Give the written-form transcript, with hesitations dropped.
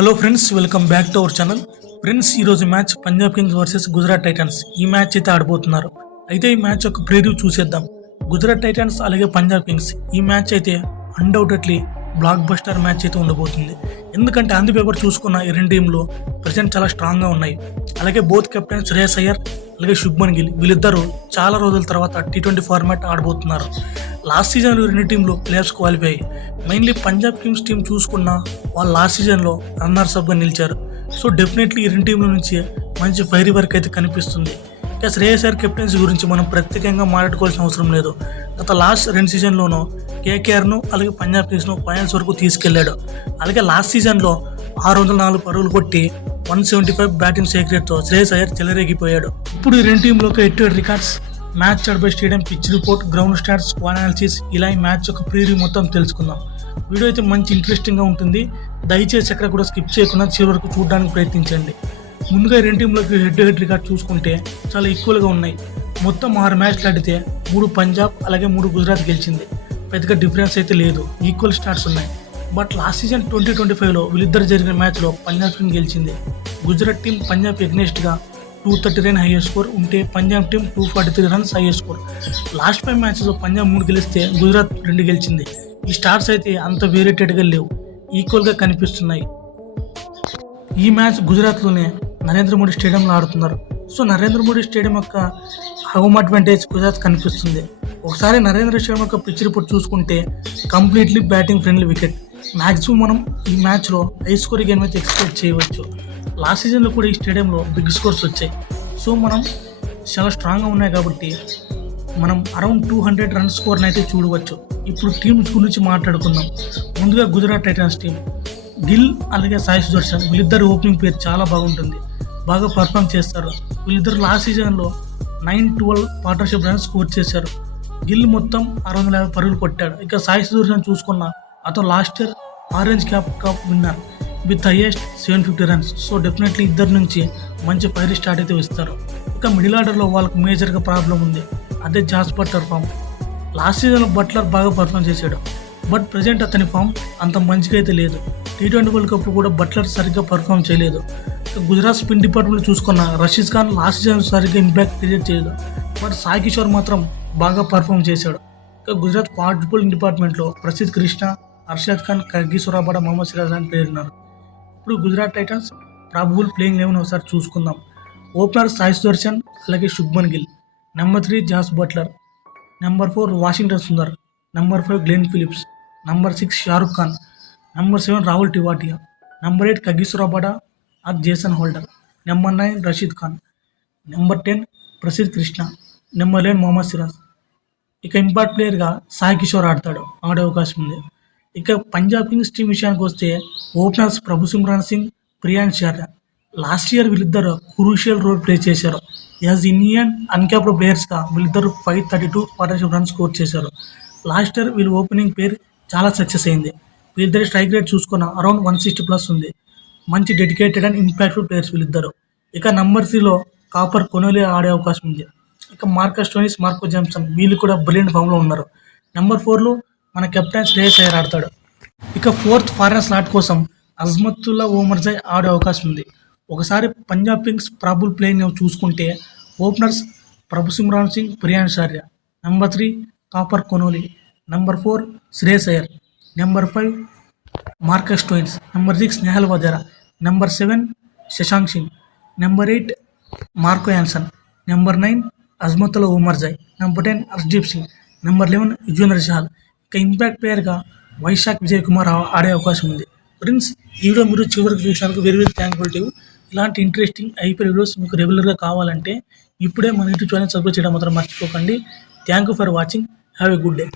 Hello friends, welcome back to our channel. Friends, ఈరోజు match Punjab Kings versus Gujarat Titans. ఈ match అయితే ఆడబోతున్నారు. అయితే ఈ మ్యాచ్ ఒక ప్రివ్యూ చూసేద్దాం. గుజరాత్ టైటన్స్ అలాగే పంజాబ్ కింగ్స్, ఈ మ్యాచ్ అయితే అన్డౌటెడ్లీ బ్లాక్ బస్టర్ మ్యాచ్ అయితే ఉండబోతుంది. ఎందుకంటే ఆన్ ది పేపర్ చూసుకున్న ఈ రెండు టీంలు ప్రజెంట్ చాలా స్ట్రాంగ్గా ఉన్నాయి. అలాగే బోత్ కెప్టెన్ శ్రేయస్ అయ్యర్ అలాగే శుభ్మన్ గిల్ వీళ్ళిద్దరూ చాలా రోజుల తర్వాత T20 ఫార్మాట్ ఆడబోతున్నారు. లాస్ట్ సీజన్లో రెండు టీంలు ప్లేయర్స్ క్వాలిఫై అయ్యాయి. మెయిన్లీ పంజాబ్ కింగ్స్ టీం చూసుకున్న వాళ్ళు లాస్ట్ సీజన్లో రన్నర్స్ అప్గా నిలిచారు. సో డెఫినెట్లీ ఈ రెండు టీంల నుంచి మంచి ఫైరీ వర్క్ అయితే కనిపిస్తుంది. ఇక శ్రేయస్ అయ్యర్ కెప్టెన్సీ గురించి మనం ప్రత్యేకంగా మాట్లాడుకోవాల్సిన అవసరం లేదు. గత లాస్ట్ రెండు సీజన్లోనూ KKRను అలాగే పంజాబ్ కింగ్స్ను ఫైనల్స్ వరకు తీసుకెళ్లాడు. అలాగే లాస్ట్ సీజన్లో 604 పరుగులు కొట్టి 175 బ్యాటింగ్ స్ట్రైక్ రేట్తో శ్రేయస్ అయ్యర్ చెలరేగిపోయాడు. ఇప్పుడు ఈ రెండు టీంలోకి హెడ్ రికార్డ్స్, మ్యాచ్ ఆడబై stadium, pitch report, ground stats, squad analysis, ఇలా ఈ మ్యాచ్ ఒక ప్రివ్యూ మొత్తం తెలుసుకుందాం. వీడియో అయితే మంచి ఇంట్రెస్టింగ్గా ఉంటుంది. దయచేసి ఎక్కడ కూడా స్కిప్ చేయకుండా చివరి వరకు చూడడానికి ప్రయత్నించండి. ముందుగా ఈ రెండు టీంలోకి హెడ్ రికార్డ్ చూసుకుంటే చాలా ఈక్వల్గా ఉన్నాయి. మొత్తం 6 మ్యాచ్లు ఆడితే 3 పంజాబ్ అలాగే 3 గుజరాత్ గెలిచింది. పెద్దగా డిఫరెన్స్ అయితే లేదు, ఈక్వల్ స్టాట్స్ ఉన్నాయి. బట్ లాస్ట్ సీజన్ 2025లో వీళ్ళిద్దరు జరిగిన మ్యాచ్లో పంజాబ్ టీం గెలిచింది. గుజరాత్ టీం పంజాబ్ ఎగ్నెస్ట్గా 239 హైయెస్ట్ స్కోర్ ఉంటే Punjab team 243 runs highest score. Last 5 మ్యాచెస్లో పంజాబ్ 3 గెలిస్తే గుజరాత్ 2 గెలిచింది. ఈ స్టార్స్ అయితే అంత వేరేటెడ్గా లేవు, ఈక్వల్గా కనిపిస్తున్నాయి. ఈ మ్యాచ్ గుజరాత్లోనే నరేంద్ర మోడీ స్టేడియంలో ఆడుతున్నారు. సో నరేంద్ర మోడీ స్టేడియం యొక్క హోమ్ అడ్వాంటేజ్ గుజరాత్ కనిపిస్తుంది. ఒకసారి నరేంద్ర స్టేడియం యొక్క పిచ్ రిపోర్ట్ చూసుకుంటే completely batting friendly wicket. Maximum మనం ఈ మ్యాచ్లో హై స్కోర్ గేమ్ అయితే ఎక్స్పెక్ట్ చేయవచ్చు. లాస్ట్ సీజన్లో కూడా ఈ స్టేడియంలో బిగ్ స్కోర్స్ వచ్చాయి. సో మనం చాలా స్ట్రాంగ్గా ఉన్నాయి కాబట్టి మనం అరౌండ్ 200 రన్స్ స్కోర్ని అయితే చూడవచ్చు. ఇప్పుడు టీమ్స్ గురించి మాట్లాడుకుందాం. ముందుగా గుజరాత్ టైటన్స్ టీం, గిల్ అలాగే సాయి సుదర్శన్ వీళ్ళిద్దరు ఓపెనింగ్ పేరు చాలా బాగుంటుంది, బాగా పర్ఫామ్ చేస్తారు. వీళ్ళిద్దరు లాస్ట్ సీజన్లో 9-12 పార్ట్నర్షిప్ రన్స్ స్కోర్ చేశారు. గిల్ మొత్తం 650 పరుగులు కొట్టాడు. ఇక సాయి సుదర్శన్ చూసుకున్న అతను last year orange cup winner with highest 750 runs. So definitely ఇద్దరు నుంచి మంచి ఫైర్ స్టార్ట్ అయితే ఇస్తారు. ఇక మిడిల్ ఆర్డర్లో వాళ్ళకు మేజర్గా ప్రాబ్లం ఉంది, అదే జాస్ బట్లర్ ఫామ్. లాస్ట్ సీజన్లో బట్లర్ బాగా పర్ఫామ్ చేశాడు, బట్ ప్రజెంట్ అతని ఫామ్ అంత మంచిగా అయితే లేదు. T20 వరల్డ్ కప్ కూడా బట్లర్ సరిగ్గా పర్ఫామ్ చేయలేదు. గుజరాత్ స్పిన్ డిపార్ట్మెంట్ చూసుకున్న రషీద్ ఖాన్ లాస్ట్ సీజన్ సరిగ్గా ఇంపాక్ట్ క్రియేట్ చేయలేదు, బట్ సాయి కిషోర్ మాత్రం బాగా పర్ఫామ్ చేశాడు. ఇక గుజరాత్ ఫాస్ట్ బౌలింగ్ డిపార్ట్మెంట్లో ప్రసిద్ధ్ కృష్ణ, అర్షద్ ఖాన్, కగిసో రబాడ, మొహమ్మద్ సిరాజ్ అని పేరు ఉన్నారు. ఇప్పుడు గుజరాత్ టైటన్స్ ప్రాబబుల్ ప్లేయింగ్ 11 ఒకసారి చూసుకుందాం. ఓపెనర్ సాయి సుదర్శన్ అలాగే Shubman Gill, number 3 Jos Buttler, number 4 Washington Sundar, number 5 Glenn Phillips, number 6 Shahrukh Khan, number 7 Rahul Tewatia, number 8 Kagiso Rabada or Jason Holder, number 9 Rashid Khan, number 10 Prasidh Krishna, number 11 Mohammed Siraj. ఇక ఇంపాక్ట్ ప్లేయర్గా సాయి కిషోర్ ఆడే అవకాశం ఉంది. ఇక పంజాబ్ కింగ్స్ టీం విషయానికి వస్తే openers Prabhsimran Singh, Priyansh చార్య. Last year వీళ్ళిద్దరు క్రూషియల్ రోల్ ప్లే చేశారు. యాజ్ ఇండియన్ అన్క్యాప్డ్ ప్లేయర్స్గా వీళ్ళిద్దరు 532 పార్ట్నర్షిప్ రన్స్ స్కోర్ చేశారు. లాస్ట్ ఇయర్ వీళ్ళ ఓపెనింగ్ పేరు చాలా సక్సెస్ అయింది. వీళ్ళిద్దరి స్ట్రైక్ రేట్ చూసుకున్న అరౌండ్ 160+ ఉంది. మంచి డెడికేటెడ్ అండ్ ఇంపాక్ట్ఫుల్ ప్లేయర్స్ వీళ్ళిద్దరు. ఇక నెంబర్ 3లో కాపర్ కొనోలే ఆడే అవకాశం ఉంది. ఇక మార్కస్ స్టోయినిస్, మార్కో జాన్సన్ వీళ్ళు కూడా బ్రిలియంట్ ఫామ్లో ఉన్నారు. నెంబర్ 4లో మన కెప్టెన్ శ్రేయస్ అయ్యర్ ఆడతాడు. ఇక 4th ఫారెన్ స్లాట్ కోసం అజ్మతుల్లా ఓమర్జాయ్ ఆడే అవకాశం ఉంది. ఒకసారి పంజాబ్ కింగ్స్ ప్రాబుల్ ప్లేయింగ్ చూసుకుంటే openers Prabhsimran Singh, Priyansh Arya, number 3 Cooper Connolly, number 4 Shreyas Iyer, number 5 Marcus Stoinis, number 6 Nehal Wadhera, number 7 Shashank Singh, number 8 Marco Jansen, number 9 Azmatullah Omarzai, number 10 Arshdeep Singh, number 11 Yuzvendra Chahal. ఇక ఇంపాక్ట్ ప్లేయర్గా వైశాఖ్ విజయ్ కుమార్ ఆడే అవకాశం ఉంది. ఫ్రెండ్స్, ఈ వీడియో మీరు చివరికి చూసినందుకు వెరీ వెరీ థ్యాంక్ఫుల్ టు. ఇలాంటి ఇంట్రెస్టింగ్ ఐపీఎల్ వీడియోస్ మీకు రెగ్యులర్గా కావాలంటే ఇప్పుడే మన యూట్యూబ్ ఛానల్ సబ్స్క్రైబ్ చేయడం మాత్రం మర్చిపోకండి. Thank you for watching. Have a good day.